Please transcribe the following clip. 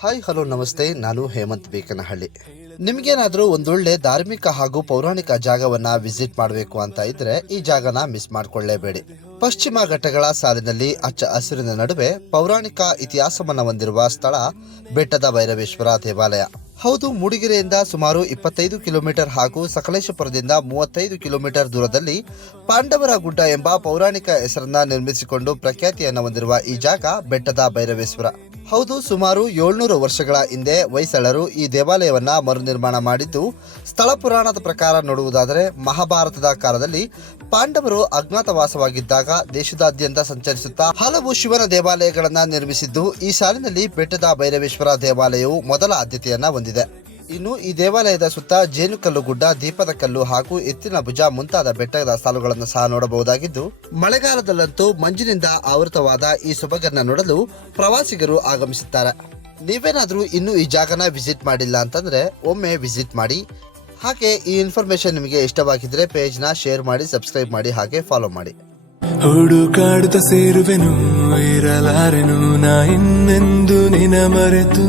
Hi hello ನಮಸ್ತೆ. ನಾನು ಹೇಮಂತ್ ಬೇಕನಹಳ್ಳಿ. ನಿಮಗೇನಾದರೂ ಒಂದೊಳ್ಳೆ ಧಾರ್ಮಿಕ ಹಾಗೂ ಪೌರಾಣಿಕ ಜಾಗವನ್ನ ವಿಸಿಟ್ ಮಾಡಬೇಕು ಅಂತ ಇದ್ರೆ ಈ ಜಾಗನ ಮಿಸ್ ಮಾಡ್ಕೊಳ್ಳೇಬೇಡಿ. ಪಶ್ಚಿಮ ಘಟ್ಟಗಳ ಸಾಲಿನಲ್ಲಿ ಅಚ್ಚ ಹಸಿರಿನ ನಡುವೆ ಪೌರಾಣಿಕ ಇತಿಹಾಸವನ್ನ ಹೊಂದಿರುವ ಸ್ಥಳ ಬೆಟ್ಟದ ಭೈರವೇಶ್ವರ ದೇವಾಲಯ. ಹೌದು, ಮೂಡಿಗೆರೆಯಿಂದ ಸುಮಾರು ಇಪ್ಪತ್ತೈದು ಕಿಲೋಮೀಟರ್ ಹಾಗೂ ಸಕಲೇಶಪುರದಿಂದ ಮೂವತ್ತೈದು ಕಿಲೋಮೀಟರ್ ದೂರದಲ್ಲಿ ಪಾಂಡವರ ಗುಡ್ಡ ಎಂಬ ಪೌರಾಣಿಕ ಹೆಸರನ್ನ ನಿರ್ಮಿಸಿಕೊಂಡು ಪ್ರಖ್ಯಾತಿಯನ್ನು ಹೊಂದಿರುವ ಈ ಜಾಗ ಬೆಟ್ಟದ ಭೈರವೇಶ್ವರ. ಹೌದು, ಸುಮಾರು ಏಳ್ನೂರು ವರ್ಷಗಳ ಹಿಂದೆ ಹೊಯ್ಸಳರು ಈ ದೇವಾಲಯವನ್ನ ಮರುನಿರ್ಮಾಣ ಮಾಡಿದ್ದು, ಸ್ಥಳ ಪುರಾಣದ ಪ್ರಕಾರ ನೋಡುವುದಾದರೆ ಮಹಾಭಾರತದ ಕಾಲದಲ್ಲಿ ಪಾಂಡವರು ಅಜ್ಞಾತವಾಸವಾಗಿದ್ದಾಗ ದೇಶದಾದ್ಯಂತ ಸಂಚರಿಸುತ್ತಾ ಹಲವು ಶಿವನ ದೇವಾಲಯಗಳನ್ನು ನಿರ್ಮಿಸಿದ್ದು, ಈ ಸಾಲಿನಲ್ಲಿ ಬೆಟ್ಟದ ಭೈರವೇಶ್ವರ ದೇವಾಲಯವು ಮೊದಲ ಆದ್ಯತೆಯನ್ನು ಹೊಂದಿದೆ. ಇನ್ನು ಈ ದೇವಾಲಯದ ಸುತ್ತ ಜೇನುಕಲ್ಲು ಗುಡ್ಡ, ದೀಪದ ಕಲ್ಲು ಹಾಗೂ ಎತ್ತಿನ ಭುಜ ಮುಂತಾದ ಬೆಟ್ಟದ ಸಾಲುಗಳನ್ನು ಸಹ ನೋಡಬಹುದಾಗಿದ್ದು, ಮಳೆಗಾಲದಲ್ಲಂತೂ ಮಂಜಿನಿಂದ ಆವೃತವಾದ ಈ ಸೊಬಗನ್ನ ನೋಡಲು ಪ್ರವಾಸಿಗರು ಆಗಮಿಸುತ್ತಾರೆ. ನೀವೇನಾದರೂ ಇನ್ನೂ ಈ ಜಾಗನ ವಿಸಿಟ್ ಮಾಡಿಲ್ಲ ಅಂತಂದ್ರೆ ಒಮ್ಮೆ ವಿಸಿಟ್ ಮಾಡಿ. ಹಾಗೆ ಈ ಇನ್ಫಾರ್ಮೇಶನ್ ನಿಮಗೆ ಇಷ್ಟವಾಗಿದ್ರೆ ಪೇಜ್ನ ಶೇರ್ ಮಾಡಿ, ಸಬ್ಸ್ಕ್ರೈಬ್ ಮಾಡಿ, ಹಾಗೆ ಫಾಲೋ ಮಾಡಿ. ಹುಡುಕಾಡುತ್ತ ಸೇರುವೆನು, ಇರಲಾರೆನು ನಾ ಇನ್ನೆಂದು ನಿನ ಮರೆತು